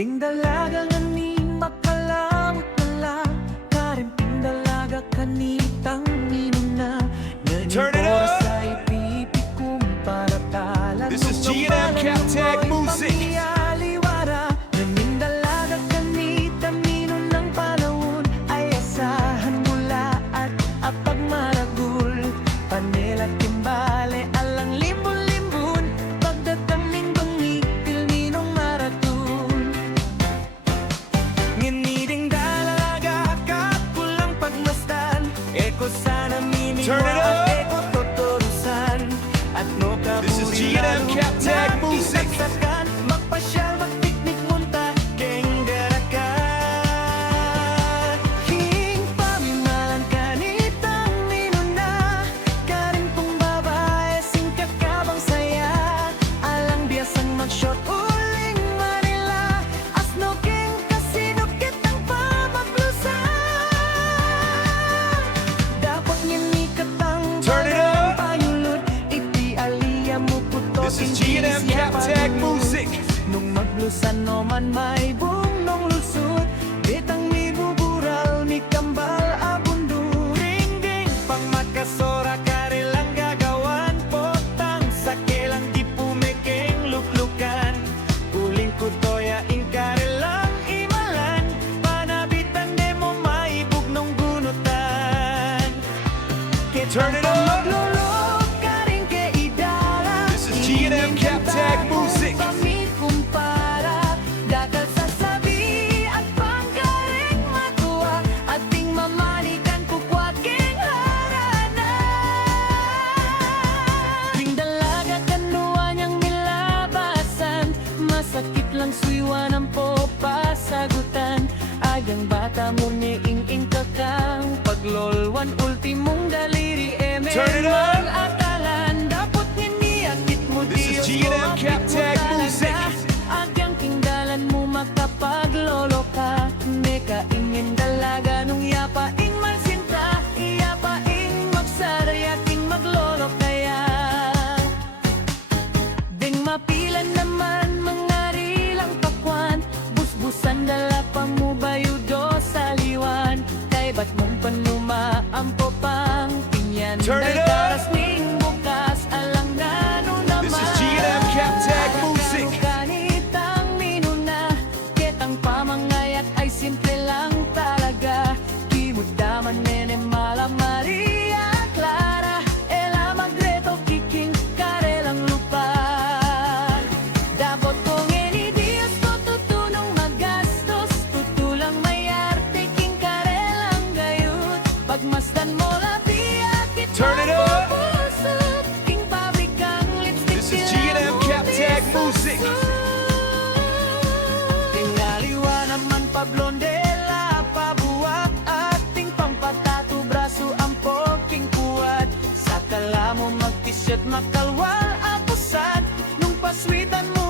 Ding dalaga nga ni makalamot pala, karimping dalaga kanitang minuna. Turn it up! Sa ipipikum para talan. This is G&M Captech Music. Pamialiwara, naging dalaga kanita minunang panahon, ay asahan mula at apag maragul. Panela timbale alang limbon-limbon, pagdatang ning bangikil ninong maratun. Nginiding dalaga kat pulang pagmasdan, eko sana mimi Turn it up! at eko totorusan. At no This is kaburi G&M Captech Music. Nakitagsakan, magpasyal, magpiknik munta, keng garakan. King pamimalan kanitang minuna, karimpong babae, singkat kabang saya. Alang biasang mag-shot uling Manila, asno king kasinukit ang pamablusan. Dapat nginikat ang Turn it up! payulod, iti aliya mo puto. This is G&M Captech Music. Nung maglusan no man may bunong lusot, bitang mi bubural, mi kambal abundo. Ding-ding, pang makasora karilang gagawan, potang sakilang di pumekeng luklukan. Uling kutoya in karilang imalan, panabitan demo may bugnong gunutan. Turn it up! Maglulog ka rin kay idara. This is G&M Captech Music. Pamikumpara, dakal sasabi at panggaling matuwa, ating mamanikan kukwaging harana. Ting dalaga kanua niyang nilabasan, masakit lang suiwan ang popasagutan. Agang bata mo ni ing kakang, paglolwan ultimong daliri Turn it up! atalan, dapat niniakit mo This is Diyos G&M mo, Captech akit mo Music. talaga. Agang tinggalan mo makapaglolo ka, meka ingin dalaga nung yapaing magsinta, iyapaing magsarayaking maglolo kaya. Ding mapilan naman mga rilang pakwan, busbusan dala pang mo bayudo sa liwan, kay ba't mong panuma ang popang pinyan. Turn it Dahil up! karas ning bukas, alang nano naman. This is G&M Captech Music. Kanitang minuna, ketang pamangayat ay simple lang talaga. Di mo daman nene mala Maria Clara, Ella Magreto kiking karelang lupa. Dapat kong Diyos ko tutunong magastos, tutulang may arte king karelang gayud. Pagmasdan mo labi akit Turn it up! pusot, king pabrikang lipstick. This is G&M Captech Music. Tinaliwa naman pa blondela, pabuwak ating pampatato, braso ang poking kuwat. Sa kala mo mag-t-shirt makalwal apusan, nung paswitan mo